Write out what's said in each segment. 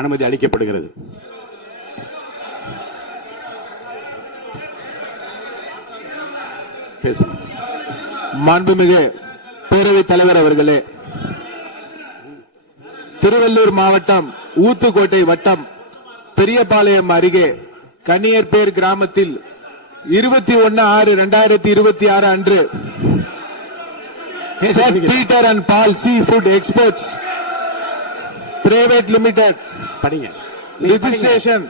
அனுமதி அளிக்கப்படுகிறது. மாண்புமிகு பேரவைத் தலைவர் அவர்களே, திருவள்ளூர் மாவட்டம் ஊத்துக்கோட்டை வட்டம் பெரியபாளையம் அருகே கன்னியர்பேர் கிராமத்தில் 21/6/2026 அன்று Peter and Paul sea food exports private limited படிங்க ரெஜிஸ்ட்ரேஷன்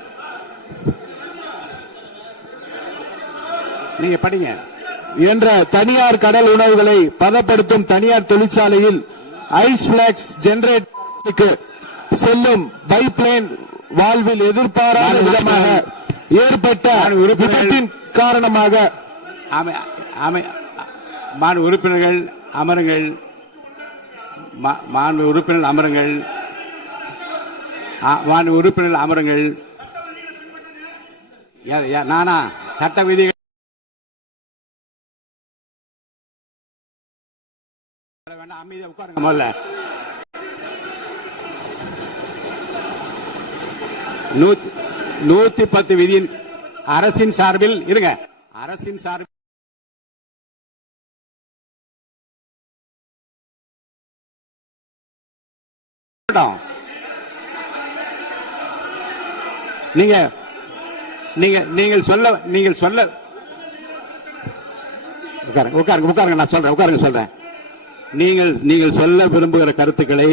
நீங்க படிங்க என்ற தனியார் கடல் உணவுகளை பதப்படுத்தும் தனியார் தொழிற்சாலையில் ஐஸ் பிளாக்ஸ் ஜெனரேட்டருக்கு செல்லும் பைப்லைன் வால்வில் எதிர்பாராத விதமாக ஏற்பட்ட விபத்தின் காரணமாக மாண்பு உறுப்பினர்கள் அமருங்கள். மாண்பு உறுப்பினர்கள் அமருங்கள். மாண்பு உறுப்பினர்கள் அமருங்கள். நானா சட்ட விதிகள் அமைதியா உட்காருங்க. முதல்ல 110 விதியின் அரசின் சார்பில் இருங்க. அரசின் சார்பில் நீங்கள் சொல்ல உட்காருங்க. நான் சொல்றேன். உட்காருங்க சொல்றேன். நீங்கள் சொல்ல விரும்புகிற கருத்துக்களை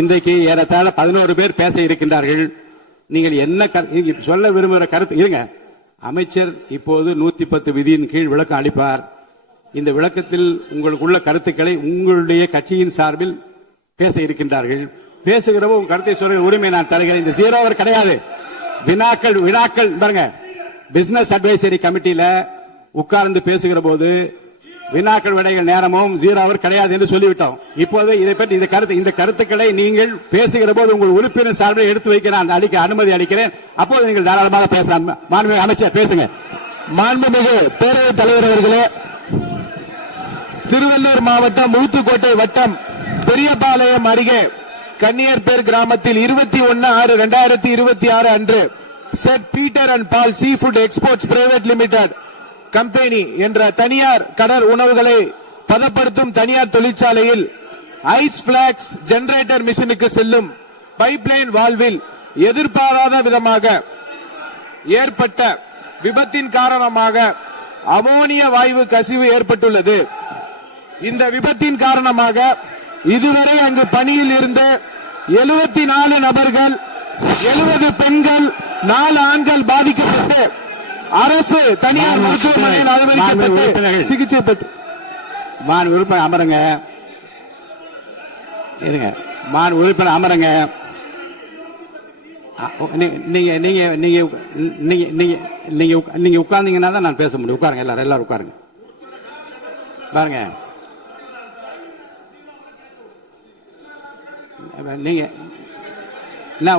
இன்றைக்கு ஏறத்தாழ 11 பேர் பேச இருக்கின்றார்கள். நீங்கள் என்ன சொல்ல விரும்புகிற கருத்து இருங்க. அமைச்சர் இப்போது 110 விதியின் கீழ் விளக்கம் அளிப்பார். இந்த விளக்கத்தில் உங்களுக்குள்ள கருத்துக்களை உங்களுடைய கட்சியின் சார்பில் பேச இருக்கின்றார்கள். பேசுகிறவோ உங்க கருத்தை சொல்ற உரிமை நான் தருகிறேன். இந்த 0 அவர் கிடையாது. வினாக்கள் பாருங்க. பிசினஸ் அட்வைசரி கமிட்டியில உட்கார்ந்து பேசுகிற போது வினாக்கள் விடைகள் நேரமும் 0 அவர் கிடையாது என்று சொல்லிவிட்டோம். இப்போது இதை பற்றி இந்த கருத்துக்களை நீங்கள் பேசுகிற போது உங்கள் உறுப்பினர் சார்பில் எடுத்து வைக்க நான் அனுமதி அளிக்கிறேன். அப்போது நீங்கள் தாராளமாக பேசலாம். மாண்புமிகு அமைச்சர் பேசுங்க. மாண்புமிகு பேரவைத் தலைவர் அவர்களே, திருவள்ளூர் மாவட்டம் ஊத்துக்கோட்டை வட்டம் பெரியபாளையம் அருகே கன்னியர்பேர் கிராமத்தில் 21/6/2026 அன்று St Peter and Paul sea food exports private limited company என்ற தனியார் கடல் உணவுகளை பதப்படுத்தும் தனியார் தொழிற்சாலையில் ஐஸ் பிளாக்ஸ் ஜெனரேட்டர் மிஷினுக்கு செல்லும் பைப்லைன் வால்வில் எதிர்பாராத விதமாக ஏற்பட்ட விபத்தின் காரணமாக அமோனிய வாயு கசிவு ஏற்பட்டுள்ளது. இந்த விபத்தின் காரணமாக இதுவரை அங்கு பணியில் இருந்த 74 நபர்கள், 70 பெண்கள், 4 ஆண்கள் பாதிக்கப்பட்டு அரசு தனியார் மருத்துவமனையில் அனுமதிக்கப்பட்டு சிகிச்சை பெற்று உறுப்பினர் அமருங்க. இருங்க. உறுப்பினர் அமருங்க. நீங்க உட்கார்ந்தீங்கன்னா தான் நான் பேச முடியும். உட்காருங்க. எல்லாரும் உட்காருங்க. பாருங்க, நீங்க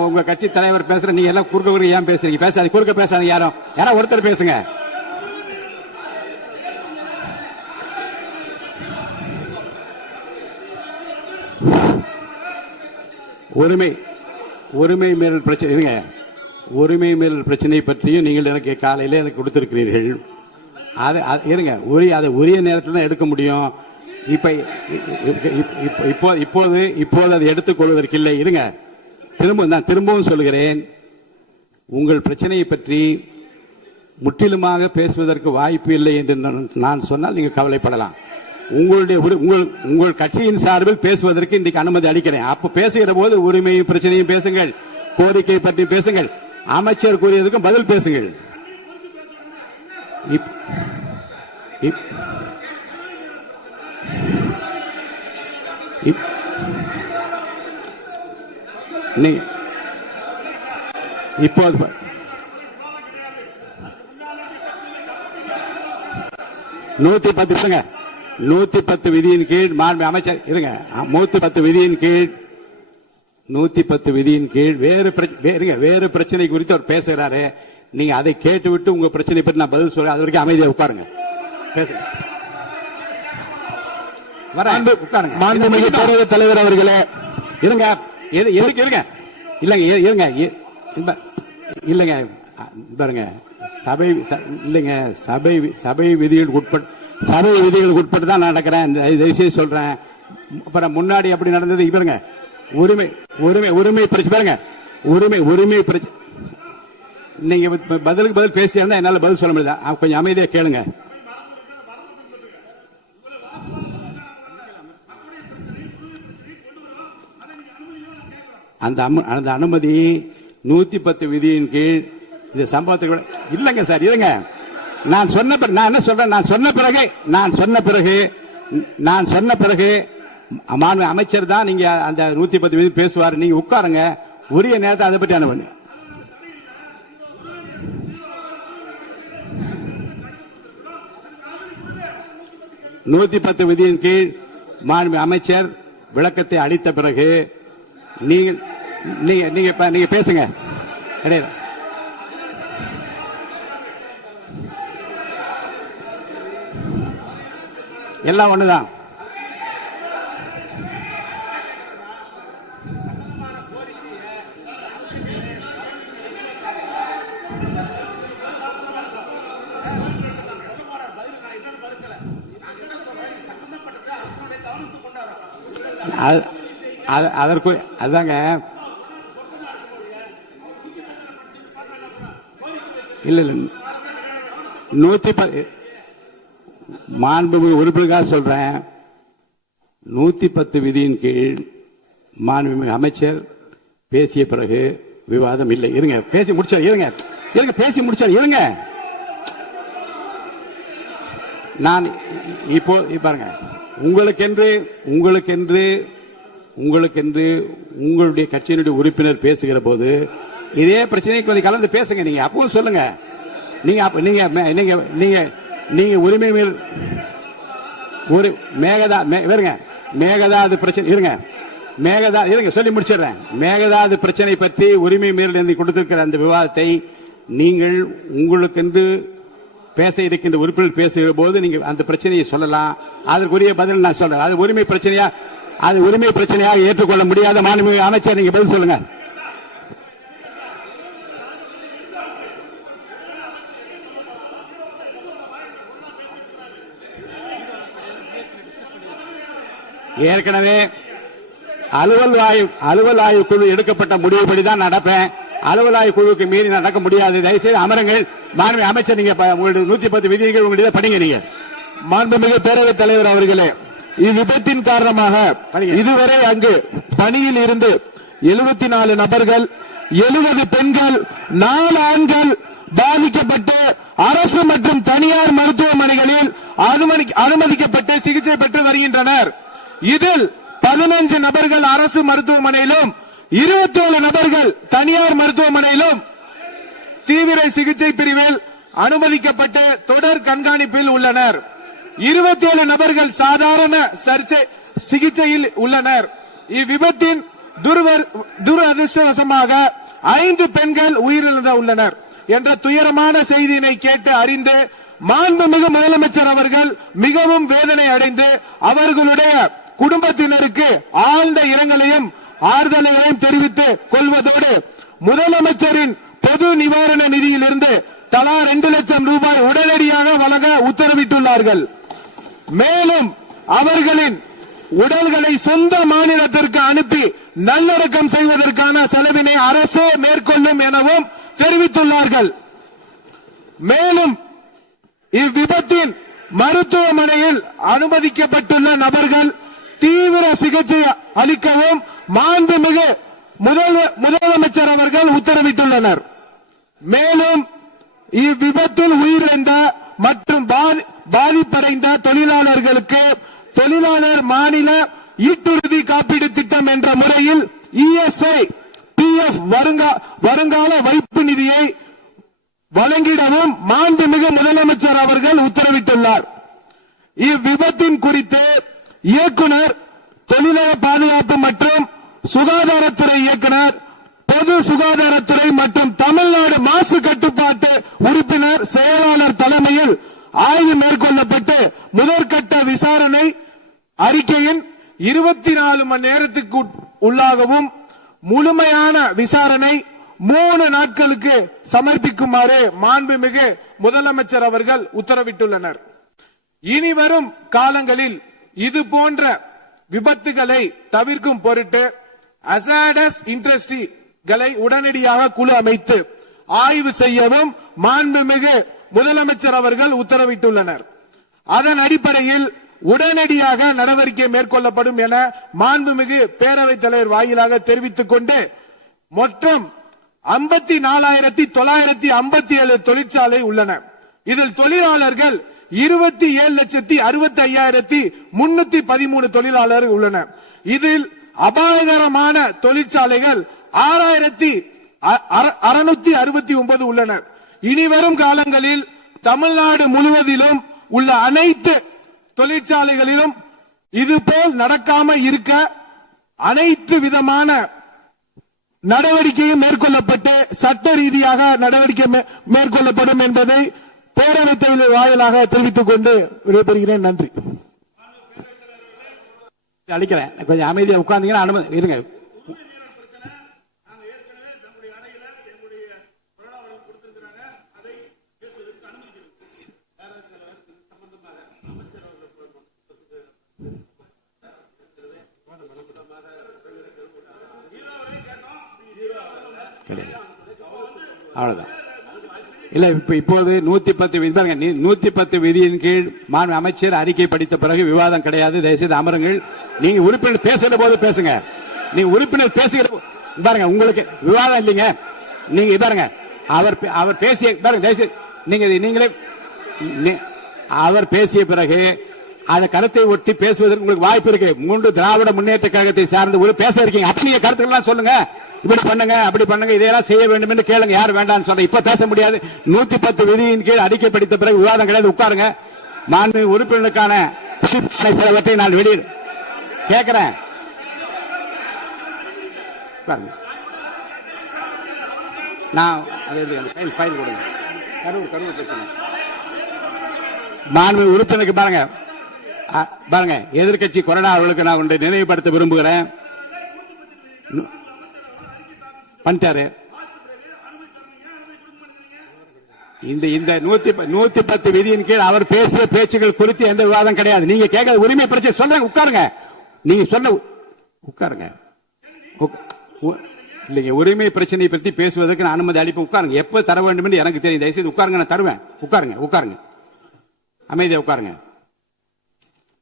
உங்க கட்சி தலைவர் பேசுற, நீங்க எல்லாம் குறுக்க ஏன் பேசுறீங்க? பேசாது, குறுக்க பேசாதீங்க. யாரோ ஒருத்தர் பேசுங்க. உரிமை மீறல் பிரச்சனை இருங்க. உரிமை மீறல் பிரச்சனை பற்றியும் நீங்கள் எனக்கு காலையில எனக்கு கொடுத்திருக்கிறீர்கள். அது இருங்க. அதை உரிய நேரத்தில் தான் எடுக்க முடியும். இப்போது அதை எடுத்துக் கொள்வதற்கு இல்லை. இருங்க. நான் திரும்பவும் சொல்கிறேன். உங்கள் பிரச்சனையை பற்றி முற்றிலுமாக பேசுவதற்கு வாய்ப்பு இல்லை என்று நான் சொன்னால் நீங்கள் கவலைப்படலாம். உங்கள் கட்சியின் சார்பில் பேசுவதற்கு இன்றைக்கு அனுமதி அளிக்கிறேன். அப்ப பேசுகிற போது உரிமையும் பிரச்சனையும் பேசுங்கள், கோரிக்கை பற்றி பேசுங்கள், அமைச்சர் கூறியதுக்கும் பதில் பேசுங்கள். இப்போது 110 விதியின் கீழ் அமைச்சர் இருங்க. 110 விதியின் கீழ் வேறு பிரச்சனை குறித்து அவர் பேசுகிறாரு. நீங்க அதை கேட்டுவிட்டு உங்க பிரச்சனை பற்றி நான் பதில் சொல்றேன். அது வரைக்கும் அமைதியா உட்காருங்க. பேசுங்க. மாண்புமிகு பேரவைத் தலைவர் அவர்களே, இருங்க. எதுக்கு இருங்க. இல்லைங்க இருங்க இல்லைங்க பாருங்க இல்லைங்க சபை விதிகளுக்கு உட்பட்டு தான் நடக்கிறேன். தயவுசெய்து சொல்றேன். அப்புறம் முன்னாடி அப்படி நடந்தது இவருங்க உரிமை பிரச்சனை பாருங்க உரிமை பிரச்சனை. நீங்க பதிலுக்கு பதில் பேசியா இருந்தா என்னால பதில் சொல்ல முடியாது. கொஞ்சம் அமைதியா கேளுங்க. அந்த அனுமதி 110 விதியின் கீழ் இந்த சம்பவத்துக்கு இல்லைங்க சார். இருங்க, நான் என்ன சொல்றேன், நான் சொன்ன பிறகு மாண்பு அமைச்சர் தான் நீங்க அந்த 110 விதி பேசுவார். நீங்க உட்காருங்க, உரிய நேரத்தை அதை பற்றி அனுப்புங்க. நூத்தி 10 விதியின் கீழ் மாண்பு அமைச்சர் விளக்கத்தை அளித்த பிறகு நீங்க பேசுங்க. எல்லாம் ஒண்ணுதான். அதற்கு அதாங்க இல்ல 110 மாண்புமிகு உறுப்பினருக்காக சொல்றேன். 110 விதியின் கீழ் மாண்புமிகு அமைச்சர் பேசிய பிறகு விவாதம் இல்லை. இருங்க, பேசி முடிச்சார். பேசி முடிச்சார். இருங்க, நான் இப்போ பாருங்க, உங்களுக்கென்று உங்களுடைய கட்சியினுடைய உறுப்பினர் பேசுகிற போது இதே பிரச்சனையை கொஞ்சம் கலந்து பேசுங்க. நீங்க அப்பவும் சொல்லுங்க. நீங்க உரிமை மேல் ஒரு மேகதாது பிரச்சனை இருங்க சொல்லி முடிச்சிடுறேன். மேகதாது பிரச்சனை பற்றி உரிமை மீறல் கொடுத்திருக்கிற அந்த விவாதத்தை நீங்கள் உங்களுக்கென்று பேச இருக்கின்ற உறுப்பினர் பேசுகிற போது நீங்க அந்த பிரச்சனையை சொல்லலாம். அதற்குரிய பதில் நான் சொல்றேன். அது உரிமை பிரச்சனையாக ஏற்றுக்கொள்ள முடியாத மாண்புமிகு அமைச்சர், நீங்க பதில் சொல்லுங்க. ஏற்கனவே அலுவல் ஆய்வு குழு எடுக்கப்பட்ட முடிவுபடிதான் நடப்பேன். அலுவல் ஆய்வு குழுவுக்கு மீறி நடக்க முடியாது. தயவுசெய்து அமருங்கள். மாண்புமிகு அமைச்சர், நீங்க உங்களுடைய 110 விதிகள் உங்களுடைய படிங்க. நீங்க மாண்புமிகு பேரவைத் தலைவர் அவர்களே, இவ்விபத்தின் காரணமாக இதுவரை அங்கு பணியில் இருந்து 74 நபர்கள், 70 பெண்கள், 4 ஆண்கள் பாதிக்கப்பட்டு அரசு மற்றும் தனியார் மருத்துவமனைகளில் அனுமதிக்கப்பட்டு சிகிச்சை பெற்று வருகின்றனர். இதில் 15 நபர்கள் அரசு மருத்துவமனையிலும் 27 நபர்கள் தனியார் மருத்துவமனையிலும் தீவிர சிகிச்சை பிரிவில் அனுமதிக்கப்பட்டு தொடர் கண்காணிப்பில் உள்ளனர். 27 நபர்கள் சாதாரண சிகிச்சையில் உள்ளனர். இவ்விபத்தின் துரதிருஷ்டவசமாக 5 பெண்கள் உயிரிழந்து உள்ளனர் என்ற துயரமான செய்தியினை கேட்டு அறிந்து மாண்புமிகு முதலமைச்சர் அவர்கள் மிகவும் வேதனை அடைந்து அவர்களுடைய குடும்பத்தினருக்கு ஆழ்ந்த இரங்கலையும் ஆறுதலையும் தெரிவித்துக் கொள்வதோடு முதலமைச்சரின் பொது நிவாரண நிதியிலிருந்து தலா 2 லட்சம் ரூபாய் உடனடியாக வழங்க உத்தரவிட்டுள்ளார்கள். மேலும் அவர்களின் உடல்களை சொந்த மாநிலத்திற்கு அனுப்பி நல்லடக்கம் செய்வதற்கான செலவினை அரசே மேற்கொள்ளும் எனவும் தெரிவித்துள்ளார்கள். மேலும் இவ்விபத்தின் மருத்துவமனையில் அனுமதிக்கப்பட்டுள்ள நபர்கள் தீவிர சிகிச்சை அளிக்கவும் மாண்புமிகு முதலமைச்சர் அவர்கள் உத்தரவிட்டுள்ளனர். மேலும் இவ்விபத்தில் உயிரிழந்த மற்றும் பாதிப்படைந்த தொழிலாளர்களுக்கு தொழிலாளர் மாநில ஈட்டுறுதி காப்பீடு திட்டம் என்ற முறையில் இஎஸ்ஐ பிஎஃப் வருங்கால வைப்பு நிதியை வழங்கிடவும் மாண்புமிகு முதலமைச்சர் அவர்கள் உத்தரவிட்டுள்ளார். இவ்விபத்தின் குறித்து இயக்குனர், தொழிலாள பாதுகாப்பு மற்றும் சுகாதாரத்துறை இயக்குனர், பொது சுகாதாரத்துறை மற்றும் தமிழ்நாடு மாசு கட்டுப்பாட்டு உறுப்பினர் செயலாளர் தலைமையில் ஆய்வு மேற்கொள்ளப்பட்டு முதற்கட்ட விசாரணை அறிக்கையின் 24 மணி நேரத்துக்கு உள்ளாகவும் முழுமையான விசாரணை 3 நாட்களுக்கு சமர்ப்பிக்குமாறு மாண்புமிகு முதலமைச்சர் அவர்கள் உத்தரவிட்டுள்ளனர். இனி வரும் காலங்களில் இது போன்ற விபத்துகளை தவிர்க்கும் பொருட்டு அசாடஸ் இண்டஸ்ட்ரிகளை உடனடியாக குழு அமைத்து ஆய்வு செய்யவும் மாண்புமிகு முதலமைச்சர் அவர்கள் உத்தரவிட்டுள்ளனர். அதன் அடிப்படையில் உடனடியாக நடவடிக்கை மேற்கொள்ளப்படும் என மாண்புமிகு பேரவைத் தலைவர் வாயிலாக தெரிவித்துக் கொண்டு மொத்தம் 54,957 தொழிற்சாலை உள்ளன. இதில் தொழிலாளர்கள் 27,65,313 தொழிலாளர்கள் உள்ளனர். இதில் அபாயகரமான தொழிற்சாலைகள் 6,669 உள்ளனர். இனிவரும் காலங்களில் தமிழ்நாடு முழுவதிலும் உள்ள அனைத்து தொழிற்சாலைகளிலும் இதுபோல் நடக்காம இருக்க அனைத்து விதமான நடவடிக்கையும் மேற்கொள்ளப்பட்டு சட்ட ரீதியாக நடவடிக்கை மேற்கொள்ளப்படும் என்பதை பேரவைத் தலைவர் வாயிலாக தெரிவித்துக் கொண்டு விடைபெறுகிறேன். நன்றி. அளிக்கிறேன். கொஞ்சம் அமைதியா உட்கார்ந்தீங்கன்னா அனுமதி இருங்க. அவ்வளவுதான். இல்ல இப்போது 110 விதி 110 விதியின் கீழ் மாண்பு அமைச்சர் அறிக்கை படித்த பிறகு விவாதம் கிடையாது. தயவுசெய்து அமருங்கள். நீங்க உறுப்பினர் பேசுற போது பேசுங்க. நீங்க உறுப்பினர் பேசுகிற பாருங்க, உங்களுக்கு விவாதம் இல்லைங்க. நீங்க பாருங்க, அவர் பேசிய பாருங்க, தயவுசெய்து நீங்களே அவர் பேசிய பிறகு அந்த கருத்தை ஒட்டி பேசுவதற்கு உங்களுக்கு வாய்ப்பு இருக்கு. 3 திராவிட முன்னேற்ற கழகத்தை சார்ந்து ஒரு பேச இருக்கீங்க. அப்படியே கருத்துக்கள் சொல்லுங்க. இப்படி பண்ணுங்க, அப்படி பண்ணுங்க, இதெல்லாம் செய்ய வேண்டும் என்று கேளுங்க. யார் வேண்டாம்னு சொல்ற இப்ப பேச முடியாது. 110 விதியின் கீழ் அறிக்கை படித்த பிறகு விவாதம் கிடையாது. உட்காருங்க. மாண்பு உறுப்பினருக்கான சிலவற்றை நான் வெளியே கேட்கிறேன். நான் ஃபைல் கொடுங்க. கரூர் பிரச்சனை மாண்பு உறுப்பினருக்கு பாருங்க எதிர்கட்சி கொறடா அவர்களுக்கு நான் ஒன்றை நினைவுபடுத்த விரும்புகிறேன். பண்ணிட்டாரு. இந்த 110 விதியின் கீழ் அவர் பேசிய பேச்சுகள் குறித்து எந்த விவாதம் கிடையாது. நீங்க கேட்க உரிமை பிரச்சனை சொல்றேன். உட்காருங்க. நீங்க சொன்ன உட்காருங்க. இல்லைங்க, உரிமை பிரச்சனை பற்றி பேசுவதற்கு நான் அனுமதி அளிப்பேன். உட்காருங்க. எப்ப தர வேண்டும் என்று எனக்கு தெரியும். தயவுசெய்து உட்காருங்க. நான் தருவேன். உட்காருங்க. அமைதியா உட்காருங்க.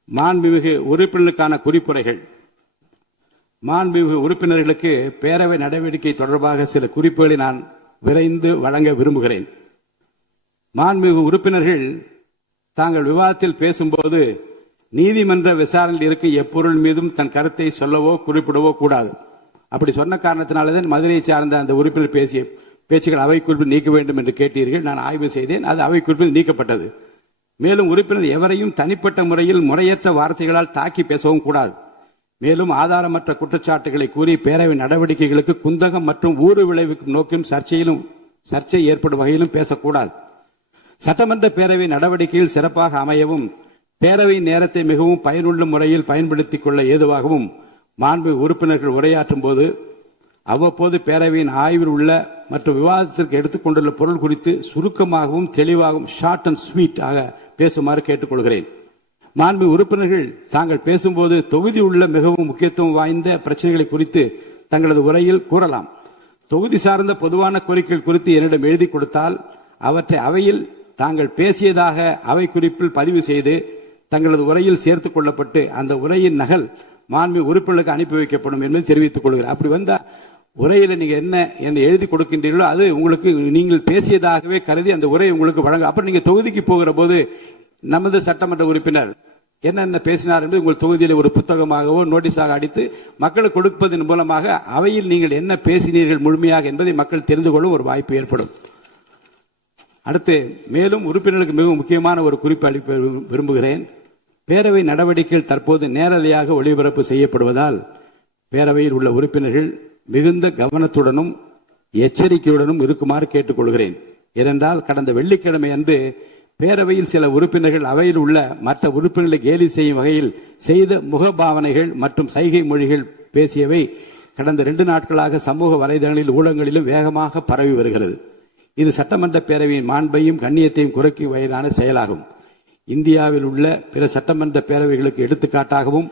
மாண்புமிகு உறுப்பினருக்கான குறிப்புரைகள். மாண்புமிகு உறுப்பினர்களுக்கு பேரவை நடவடிக்கை தொடர்பாக சில குறிப்புகளை நான் விரைந்து வழங்க விரும்புகிறேன். மாண்புமிகு உறுப்பினர்கள் தாங்கள் விவாதத்தில் பேசும்போது நீதிமன்ற விசாரணையில் இருக்கும் எப்பொருள் மீதும் தன் கருத்தை சொல்லவோ குறிப்பிடவோ கூடாது. அப்படி சொன்ன காரணத்தினால்தான் மதுரையை சார்ந்த அந்த உறுப்பினர் பேசிய பேச்சுகள் அவை குறிப்பில் நீக்க வேண்டும் என்று கேட்டீர்கள். நான் ஆய்வு செய்தேன். அது அவை குறிப்பில் நீக்கப்பட்டது. மேலும் உறுப்பினர் எவரையும் தனிப்பட்ட முறையில் முறையற்ற வார்த்தைகளால் தாக்கி பேசவும் கூடாது. மேலும் ஆதாரமற்ற குற்றச்சாட்டுகளை கூறி பேரவை நடவடிக்கைகளுக்கு குந்தகம் மற்றும் ஊறு விளைவிக்கும் நோக்கிலும் சர்ச்சை ஏற்படும் வகையிலும் பேசக்கூடாது. சட்டமன்ற பேரவை நடவடிக்கையில் சிறப்பாக அமையவும் பேரவையின் நேரத்தை மிகவும் பயனுள்ள முறையில் பயன்படுத்திக் கொள்ள ஏதுவாகவும் மாண்பு உறுப்பினர்கள் உரையாற்றும் போது அவ்வப்போது பேரவையின் ஆய்வில் உள்ள மற்றும் விவாதத்திற்கு எடுத்துக்கொண்டுள்ள பொருள் குறித்து சுருக்கமாகவும் தெளிவாகவும் ஷார்ட் அண்ட் ஸ்வீட் ஆக பேசுமாறு கேட்டுக்கொள்கிறேன். மாண்பு உறுப்பினர்கள் தாங்கள் பேசும்போது தொகுதி உள்ள மிகவும் முக்கியத்துவம் வாய்ந்த பிரச்சனைகளை குறித்து தங்களது உரையில் கூறலாம். தொகுதி சார்ந்த பொதுவான கோரிக்கைகள் குறித்து என்னிடம் எழுதி கொடுத்தால் அவற்றை அவையில் தாங்கள் பேசியதாக அவை குறிப்பில் பதிவு செய்து தங்களது உரையில் சேர்த்துக் கொள்ளப்பட்டு அந்த உரையின் நகல் மாண்பு உறுப்பினர்களுக்கு அனுப்பி வைக்கப்படும் என்பதை தெரிவித்துக் கொள்கிறேன். அப்படி வந்தா உரையில நீங்க என்ன எழுதி கொடுக்கின்றீர்களோ அது உங்களுக்கு நீங்கள் பேசியதாகவே கருதி அந்த உரை உங்களுக்கு வழங்க. அப்புறம் நீங்க தொகுதிக்கு போகிற போது நமது சட்டமன்ற உறுப்பினர் என்னென்ன பேசினார் என்று உங்கள் தொகுதியில் ஒரு புத்தகமாகவோ நோட்டீஸாக அடித்து மக்களுக்கு கொடுப்பதன் மூலமாக அவையில் நீங்கள் என்ன பேசினீர்கள் முழுமையாக என்பதை மக்கள் தெரிந்து கொள்ளும் ஒரு வாய்ப்பு ஏற்படும். அடுத்து மேலும் உறுப்பினர்களுக்கு மிகவும் முக்கியமான ஒரு குறிப்பு அளிக்க விரும்புகிறேன். பேரவை நடவடிக்கைகள் தற்போது நேரலையாக ஒளிபரப்பு செய்யப்படுவதால் பேரவையில் உள்ள உறுப்பினர்கள் மிகுந்த கவனத்துடனும் எச்சரிக்கையுடனும் இருக்குமாறு கேட்டுக்கொள்கிறேன். ஏனென்றால் கடந்த வெள்ளிக்கிழமை அன்று பேரவையில் சில உறுப்பினர்கள் அவையில் உள்ள மற்ற உறுப்பினர்களை கேலி செய்யும் வகையில் செய்த முகபாவனைகள் மற்றும் சைகை மொழிகள் பேசியவை கடந்த 2 நாட்களாக சமூக வலைதளங்களில் ஊடகங்களிலும் வேகமாக பரவி வருகிறது. இது சட்டமன்ற பேரவையின் மாண்பையும் கண்ணியத்தையும் குறைக்கும் வகையிலான செயலாகும். இந்தியாவில் உள்ள பிற சட்டமன்ற பேரவைகளுக்கு எடுத்துக்காட்டாகவும்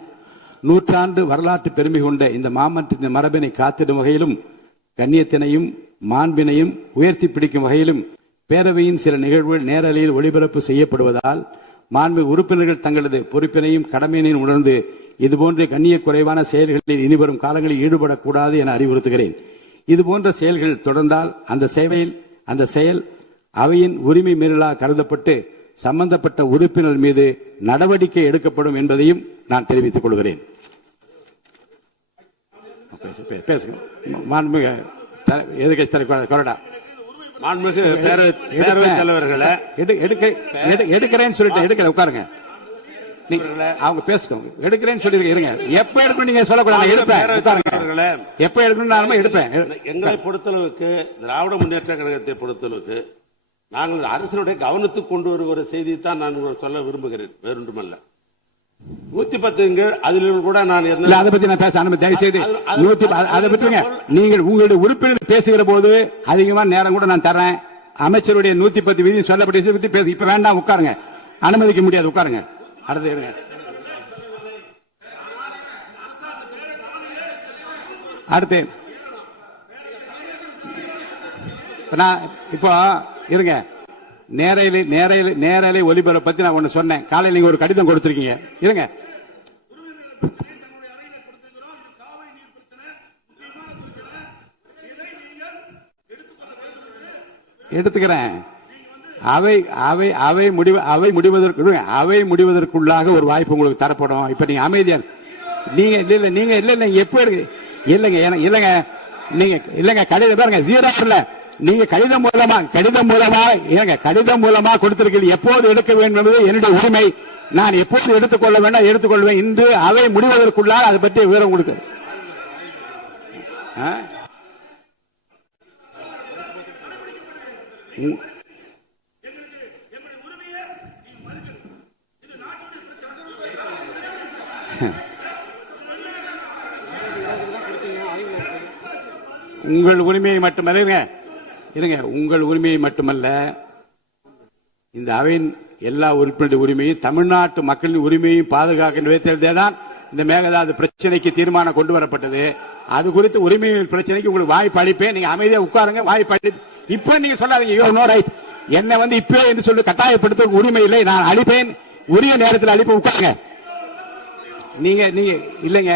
நூற்றாண்டு வரலாற்று பெருமை கொண்ட இந்த மாமன்றத்தின் மரபினை காத்திடும் வகையிலும் கண்ணியத்தினையும் மாண்பினையும் உயர்த்தி பிடிக்கும் வகையிலும் பேரவையின் சில நிகழ்வுகள் நேரலையில் ஒளிபரப்பு செய்யப்படுவதால் மாண்பு உறுப்பினர்கள் தங்களது பொறுப்பினையும் கடமையினையும் உணர்ந்து இதுபோன்ற கண்ணிய குறைவான செயல்களில் இனிவரும் காலங்களில் ஈடுபடக்கூடாது என அறிவுறுத்துகிறேன். இதுபோன்ற செயல்கள் தொடர்ந்தால் அந்த செயல் அவையின் உரிமை மீறலாக கருதப்பட்டு சம்பந்தப்பட்ட உறுப்பினர் மீது நடவடிக்கை எடுக்கப்படும் என்பதையும் நான் தெரிவித்துக் கொள்கிறேன். மாண்புமிகு பேரவைத் தலைவர்களே, எடுக்கிறேன்னு சொல்லிட்டு எடுக்கிற உட்காருங்க. அவங்க பேசணும். எடுக்கிறேன்னு சொல்லி இருங்க. எப்ப எடுக்கணும் நீங்க சொல்லக்கூடாது. எடுப்பேன். எப்ப எடுக்கணும் நான் எடுப்பேன். எங்களை பொறுத்தளவுக்கு திராவிட முன்னேற்ற கழகத்தை பொறுத்தளவுக்கு நாங்கள் அரசனுடைய கவனத்துக்கு கொண்டு வருகிற செய்தியை தான் நான் சொல்ல விரும்புகிறேன். வேறொன்றுமல்ல. 110 அதில் கூட நான் அதை பத்தி நான் பேச அனுமதி தயவு செய்து அதை பற்றிங்க. நீங்கள் உங்களுடைய உறுப்பினர் பேசுகிற போது அதிகமான நேரம் கூட நான் தரேன். அமைச்சருடைய 110 விதி சொல்லப்பட்ட பேச இப்ப வேண்டாம். உட்காருங்க. அனுமதிக்க முடியாது. உட்காருங்க. அடுத்து இருங்க. அடுத்து இப்போ இருங்க. நேரலை ஒலிபரப்பு பத்தி நான் ஒண்ணு சொன்னேன். காலையில் நீங்க ஒரு கடிதம் கொடுத்திருக்கீங்க. இருங்க. எடுத்துக்கிறேன். அவை முடிவதற்குள்ளாக ஒரு வாய்ப்பு உங்களுக்கு தரப்படும். இப்ப நீங்க அமைதியா நீங்க இல்ல எப்ப இல்லங்க நீங்க கடிதம் பாருங்க. ஜீரோ இல்ல. நீங்க கடிதம் மூலமா கொடுத்திருக்கிறது. எப்போது எடுக்க வேண்டும் என்பது என்னுடைய உரிமை. நான் எப்போது எடுத்துக்கொள்ள வேண்டாம் எடுத்துக்கொள்வேன். இன்று அவை முடிவதற்குள்ளாக அதை பற்றிய விவரம் கொடுக்க உங்கள் உரிமையை மட்டுமல்ல இருங்க. உங்கள் உரிமையை மட்டுமல்ல, இந்த அவையின் எல்லா உறுப்பினருடைய உரிமையும் தமிழ்நாட்டு மக்களின் உரிமையும் பாதுகாக்கின்ற விதத்திலே தான் இந்த மேகதாது பிரச்சனைக்கு தீர்மானம் கொண்டு வரப்பட்டது. அது குறித்து உரிமை பிரச்சனைக்கு உங்களுக்கு வாய்ப்பு அளிப்பேன். நீங்க அமைதியா உட்காருங்க. வாய்ப்பு அளி. இப்ப நீங்க சொல்லாதீங்க என்ன இப்ப என்று சொல்லி கட்டாயப்படுத்த உரிமை இல்லை. நான் அளிப்பேன். உரிய நேரத்தில் அளிப்ப உட்காருங்க. நீங்க இல்லைங்க.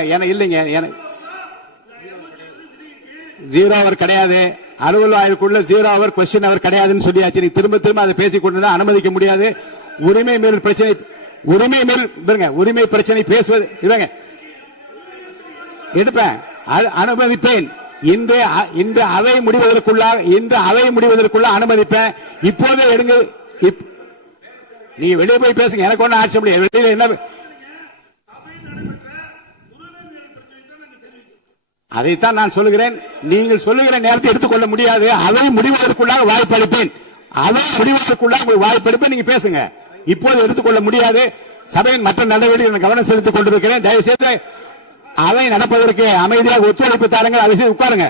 ஜீரோ அவர் கிடையாது. அலுவல் ஆய்வுக்குள்ள 0 அவர் கொஸ்டின் அவர் கிடையாதுன்னு சொல்லியாச்சு. நீ திரும்ப அதை பேசிக் கொண்டு அனுமதிக்க முடியாது. உரிமை மீறல் பிரச்சனை பேசுவது இல்லைங்க. எடுப்பேன். அனுமதிப்பேன். இன்று அவை முடிவதற்குள்ள அனுமதிப்பேன். இப்போதே எடுங்க. நீங்க வெளியே போய் பேசுங்க. எனக்கு ஒன்னும் ஆட்சி முடியாது. வெளியில என்ன அதைத்தான் நான் சொல்லுகிறேன். நீங்கள் சொல்லுகிற நேரத்தை எடுத்துக்கொள்ள முடியாது. அவை முடிவதற்குள்ளாக வாய்ப்பு அளிப்பேன். அவை முடிவதற்குள்ளாக வாய்ப்பு அளிப்பேன். நீங்க பேசுங்க. இப்போது எடுத்துக்கொள்ள முடியாது. சபையின் மற்ற நடவடிக்கைகள் கவனம் செலுத்திக் கொண்டிருக்கிறேன். தயவுசெய்து அவை நடப்பதற்கு அமைதியாக ஒத்துழைப்பு தாருங்கள். அதை செய்து உட்காருங்க.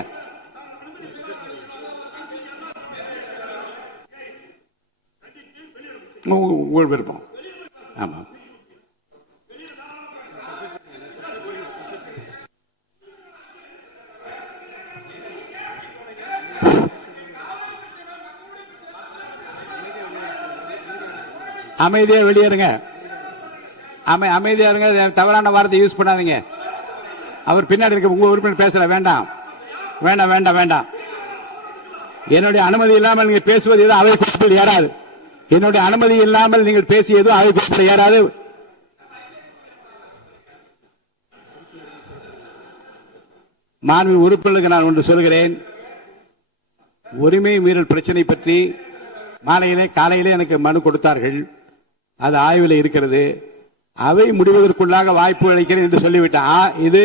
உங்கள் விருப்பம். ஆமா. அமைதியா வெளியேறுங்க. அமைதியா இருங்க. தவறான வார்த்தை யூஸ் பண்ணாதீங்க. அவர் பின்னாடி இருக்க உங்க உறுப்பினர் பேசல. வேண்டாம். என்னுடைய அனுமதி இல்லாமல் நீங்க பேசுவது எதுவும் அவை குறிப்பில் ஏறாது. என்னுடைய அனுமதி இல்லாமல் நீங்கள் பேசியது அவை குறிப்பில் ஏறாது. மாண்பு உறுப்பினருக்கு நான் ஒன்று சொல்கிறேன். உரிமை மீறல் பிரச்சனை பற்றி காலையிலே எனக்கு மனு கொடுத்தார்கள். அது ஆய்வில் இருக்கிறது. அவை முடிவதற்குள்ளாக வாய்ப்பு அளிக்கிறேன் என்று சொல்லிவிட்டார். இது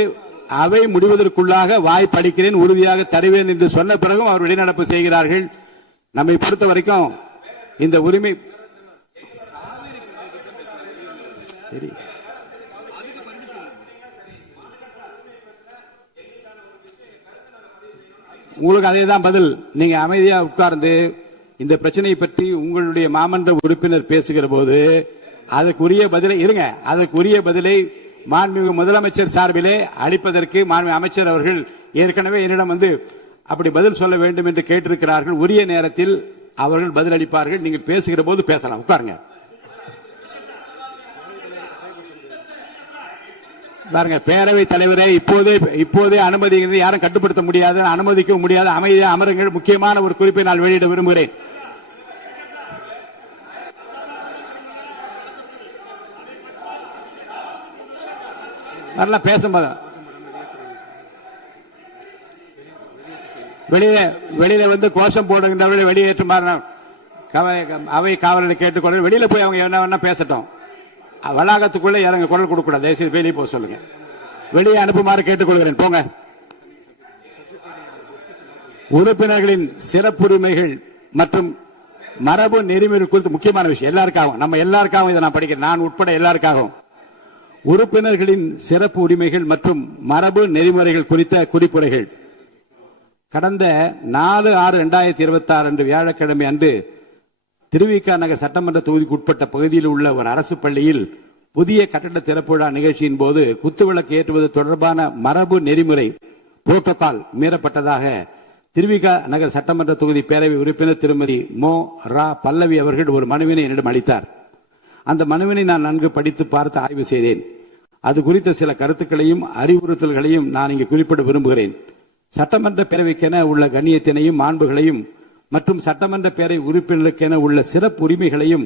அவை முடிவதற்குள்ளாக வாய்ப்பு அளிக்கிறேன், உறுதியாக தருவேன் என்று சொன்ன பிறகும் அவர் வெளிநடப்பு செய்கிறார்கள். நம்மை பொறுத்த வரைக்கும் இந்த உரிமை உங்களுக்கு அதே தான் பதில். நீங்க அமைதியா உட்கார்ந்து இந்த பிரச்சனையை பற்றி உங்களுடைய மாமன்ற உறுப்பினர் பேசுகிற போது அதற்குரிய பதிலை இருங்க, அதற்குரிய பதிலை மாண்புமிகு முதலமைச்சர் சார்பிலே அளிப்பதற்கு மாண்புமிகு அமைச்சர் அவர்கள் ஏற்கனவே என்னிடம் வந்து அப்படி பதில் சொல்ல வேண்டும் என்று கேட்டிருக்கிறார்கள். உரிய நேரத்தில் அவர்கள் பதில் அளிப்பார்கள். நீங்கள் பேசுகிற போது பேசலாம். உட்காருங்க. பாருங்க, பேரவை தலைவரை இப்போதே அனுமதி யாரும் கட்டுப்படுத்த முடியாது, அனுமதிக்க முடியாது. அமைதியா அமருங்கள். முக்கியமான ஒரு குறிப்பை நான் வெளியிட விரும்புகிறேன். நல்லா பேசும்போது வெளியில வந்து கோஷம் போடுகின்றவர்களை வெளியேற்றுமாறு அவை காவலர்களை கேட்டுக்கொள்ள. வெளியில போய் அவங்க என்ன பேசட்டும், வளாகத்துக்குள்ள இறங்க குரல் கொடுக்க கூடாது. தயவுசெய்து வெளியே போக சொல்லுங்க. வெளியே அனுப்புமாறு கேட்டுக்கொள்கிறேன். போங்க. உறுப்பினர்களின் சிறப்புரிமைகள் மற்றும் மரபு நெறிமுறை குறித்து முக்கியமான விஷயம் எல்லாருக்காகவும், நம்ம எல்லாருக்காகவும் இதை நான் படிக்கிறேன், நான் உட்பட எல்லாருக்காகவும். உறுப்பினர்களின் சிறப்பு உரிமைகள் மற்றும் மரபு நெறிமுறைகள் குறித்த குறிப்புரைகள் கடந்த 4/6/2026 அன்று வியாழக்கிழமை அன்று திருவிக நகர் சட்டமன்ற தொகுதிக்கு உட்பட்ட பகுதியில் உள்ள ஒரு அரசு பள்ளியில் புதிய கட்டட திறப்பு விழா நிகழ்ச்சியின் போது குத்துவிளக்கு ஏற்றுவது தொடர்பான மரபு நெறிமுறை புரோட்டோகால் மீறப்பட்டதாக திருவிக நகர் சட்டமன்ற தொகுதி பேரவை உறுப்பினர் திருமதி மோ ரா பல்லவி அவர்கள் ஒரு மனுவினை என்னிடம் அளித்தார். அந்த மனுவினை நான் நன்கு படித்து பார்த்து ஆய்வு செய்தேன். அது குறித்த சில கருத்துக்களையும் அறிவுறுத்தல்களையும் நான் இங்கு குறிப்பிட விரும்புகிறேன். சட்டமன்ற பேரவைக்கென உள்ள கண்ணியத்தினையும் மாண்புகளையும் மற்றும் சட்டமன்ற பேரவை உறுப்பினர்களுக்கென உள்ள சிறப்பு உரிமைகளையும்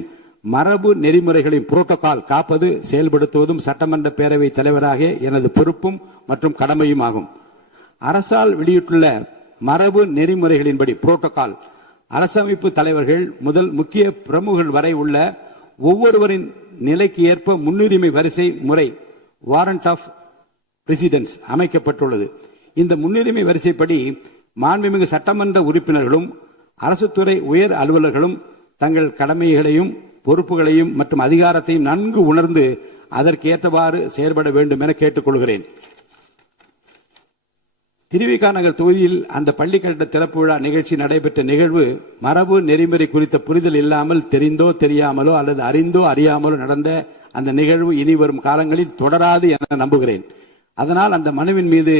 மரபு நெறிமுறைகளையும் புரோட்டோகால் காப்பது செயல்படுத்துவதும் சட்டமன்ற பேரவை தலைவராக எனது பொறுப்பும் மற்றும் கடமையும் ஆகும். அரசால் வெளியிட்டுள்ள மரபு நெறிமுறைகளின்படி புரோட்டோகால் அரசமைப்பு தலைவர்கள் முதல் முக்கிய பிரமுகர்கள் வரை உள்ள ஒவ்வொருவரின் நிலைக்கு ஏற்ப முன்னுரிமை வரிசை முறை வாரண்ட் ஆஃப் பிரசிடென்ஸ் அமைக்கப்பட்டுள்ளது. இந்த முன்னுரிமை வரிசைப்படி மாண்புமிகு சட்டமன்ற உறுப்பினர்களும் அரசு துறை உயர் அலுவலர்களும் தங்கள் கடமைகளையும் பொறுப்புகளையும் மற்றும் அதிகாரத்தையும் நன்கு உணர்ந்து அதற்கு ஏற்றவாறு செயல்பட வேண்டும் என கேட்டுக்கொள்கிறேன். திருவிக நகர் தொகுதியில் அந்த பள்ளி கட்ட திறப்பு விழா நிகழ்ச்சி நடைபெற்ற நிகழ்வு மரபு நெறிமுறை குறித்த புரிதல் இல்லாமல் தெரிந்தோ தெரியாமலோ அல்லது அறிந்தோ அறியாமலோ நடந்த அந்த நிகழ்வு இனி வரும் காலங்களில் தொடராது என நம்புகிறேன். அதனால் அந்த மனுவின் மீது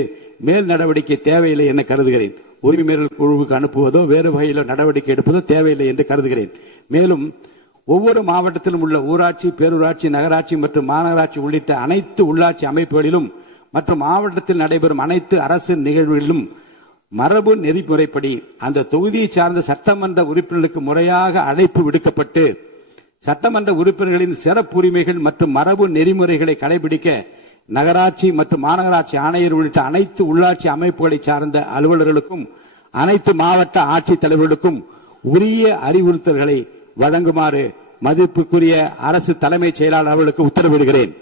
மேல் நடவடிக்கை தேவையில்லை என கருதுகிறேன். உரிமை மீறல் குழுவுக்கு அனுப்புவதோ வேறு வகையில் நடவடிக்கை எடுப்பதோ தேவையில்லை என்று கருதுகிறேன். மேலும் ஒவ்வொரு மாவட்டத்திலும் உள்ள ஊராட்சி, பேரூராட்சி, நகராட்சி மற்றும் மாநகராட்சி உள்ளிட்ட அனைத்து உள்ளாட்சி அமைப்புகளிலும் மற்றும் மாவட்டத்தில் நடைபெறும் அனைத்து அரசு நிகழ்வுகளிலும் மரபு நெறிமுறைப்படி அந்த தொகுதியை சார்ந்த சட்டமன்ற உறுப்பினர்களுக்கு முறையாக அழைப்பு விடுக்கப்பட்டு சட்டமன்ற உறுப்பினர்களின் சிறப்புரிமைகள் மற்றும் மரபு நெறிமுறைகளை கடைபிடிக்க நகராட்சி மற்றும் மாநகராட்சி ஆணையர் உள்ளிட்ட அனைத்து உள்ளாட்சி அமைப்புகளை சார்ந்த அலுவலர்களுக்கும் அனைத்து மாவட்ட ஆட்சித் தலைவர்களுக்கும் உரிய அறிவுறுத்தல்களை வழங்குமாறு மதிப்புக்குரிய அரசு தலைமைச் செயலாளர் அவர்களுக்கு உத்தரவிடுகிறேன்.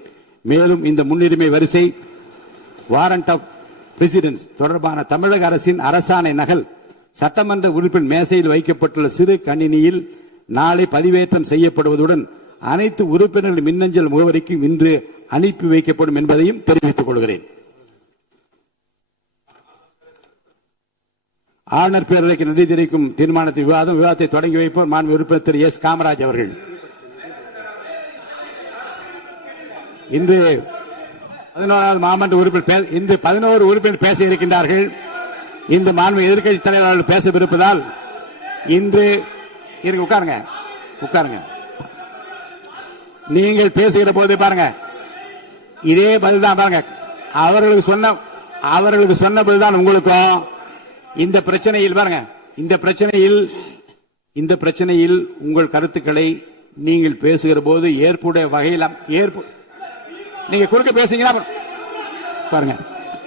மேலும் இந்த முன்னுரிமை வரிசை வாரண்ட் ஆஃப் பிரசிடென்ஸ் தொடர்பான தமிழக அரசின் அரசாணை நகல் சட்டமன்ற உறுப்பினர் மேசையில் வைக்கப்பட்டுள்ள சிறு கணினியில் நாளை பதிவேற்றம் செய்யப்படுவதுடன் அனைத்து உறுப்பினர்கள் மின்னஞ்சல் முகவரிக்கு இன்று அனுப்பி வைக்கப்படும் என்பதையும் தெரிவித்துக் கொள்கிறேன். ஆளுநர் பேரவைக்கு நன்றி தெரிவிக்கும் தீர்மானத்தின் விவாதத்தை தொடங்கி வைப்போர் மாண்பு உறுப்பினர் திரு எஸ் காமராஜ் அவர்கள். இன்று 11வது மாமன்ற உறுப்பினர் இன்று 11 உறுப்பினர் பேச இருக்கின்றார்கள். இந்த மாண்பு எதிர்க்கட்சி தலைவர்கள் பேசவிருப்பதால் இன்று உட்காருங்க உட்காருங்க. நீங்கள் பேசுகிற போது பாருங்க இதே பதில் தான் பாருங்க அவர்களுக்கு சொன்ன பதில்தான் உங்களுக்கும். இந்த பிரச்சனையில் பாருங்க இந்த பிரச்சனையில் உங்கள் கருத்துக்களை நீங்கள் பேசுகிற போது ஏற்புடைய வகையில் நீங்க குறுக்க பேசுறீங்களா பாருங்க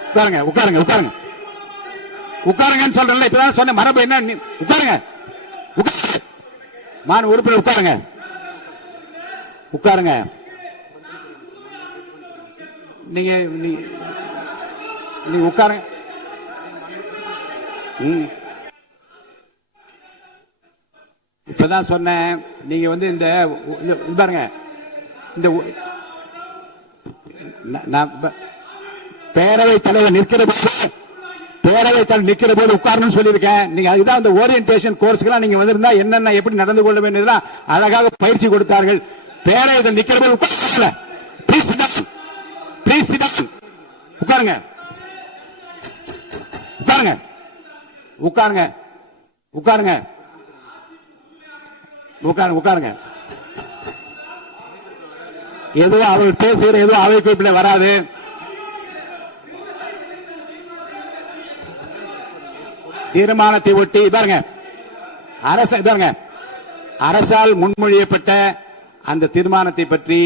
உட்காருங்க உட்காருங்க உட்காருங்க உட்காருங்கன்னு சொல்றேன். இப்பதான் சொன்ன மரபு என்ன உட்காருங்க மாநில உறுப்பினர் உட்காருங்க உட்காருங்க. நீங்க உட்காருங்க. இப்பதான் சொன்னேன். நீங்க இந்த பாருங்க இந்த பேரவை தலைவர் நிற்கிற போது பேரவைத் தலைவர் நிக்கிற போது உட்காரணும்னு சொல்லியிருக்கேன். நீங்க அதுதான் அந்த ஓரியன்டேஷன் கோர்ஸ்க்குலாம் நீங்க வந்திருந்தா என்னென்ன எப்படி நடந்து கொள்ள வேண்டியதெல்லாம் அழகாக பயிற்சி கொடுத்தார்கள். பேரவைத் தலைவர் நிக்கிற போது உட்கார்ல. Please sit down. Please sit down. உட்காருங்க. உட்காருங்க. உட்காருங்க. உட்காருங்க. உட்காருங்க. உட்காருங்க. எதுவும் அவர்கள் பேசுகிற எதுவும் அவை குறிப்பில் வராது. தீர்மானத்தை ஒட்டி பாருங்க, அரசால் முன்மொழியப்பட்ட அந்த தீர்மானத்தை பற்றி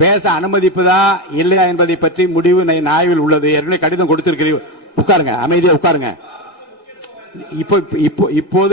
பேச அனுமதிப்பதா இல்லையா என்பதை பற்றி முடிவு ஆய்வில் உள்ளது. ஏற்கனவே கடிதம் கொடுத்திருக்கிறீர்கள். உட்காருங்க, அமைதியா உட்காருங்க. இப்போது